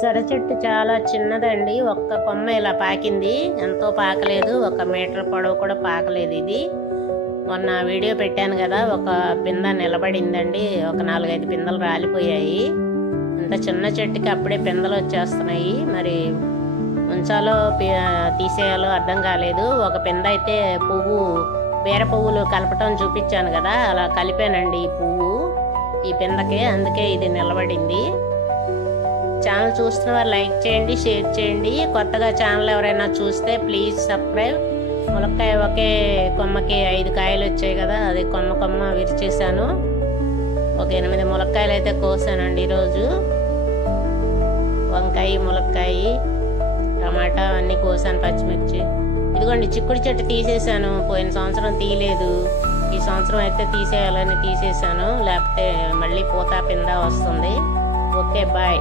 సొర చెట్టు చాలా చిన్నదండి. ఒక్క కొమ్మ ఇలా పాకింది, ఎంతో పాకలేదు. 1 మీటర్ పొడవు కూడా పాకలేదు. ఇది మొన్న వీడియో పెట్టాను కదా, ఒక పింద నిలబడిందండి. ఒక 4-5 పిందలు రాలిపోయాయి. ఇంత చిన్న చెట్టుకి అప్పుడే పిందలు వచ్చేస్తున్నాయి. మరి ఉంచాలో తీసేయాలో అర్థం కాలేదు. ఒక పింద అయితే బీర పువ్వులు కలపటం చూపించాను కదా, అలా కలిపానండి ఈ పువ్వు ఈ పిందకే, అందుకే ఇది నిలబడింది. ఛానల్ చూస్తున్న వారు లైక్ చేయండి, షేర్ చేయండి. కొత్తగా ఛానల్ ఎవరైనా చూస్తే ప్లీజ్ సబ్స్క్రైబ్. ములక్కాయ ఒకే కొమ్మకి 5 కాయలు వచ్చాయి కదా, అది కొమ్మ విరిచేసాను. ఒక 8 ములక్కాయలు అయితే కోసానండి ఈరోజు. వంకాయ, ములక్కాయ, టమాటా అన్నీ కోసాను, పచ్చిమిర్చి. ఇదిగోండి చిక్కుడు చెట్టు తీసేసాను. పోయిన సంవత్సరం తీయలేదు, ఈ సంవత్సరం అయితే తీసేయాలని తీసేసాను, లేకపోతే మళ్ళీ పూత పింద వస్తుంది. Okay, bye.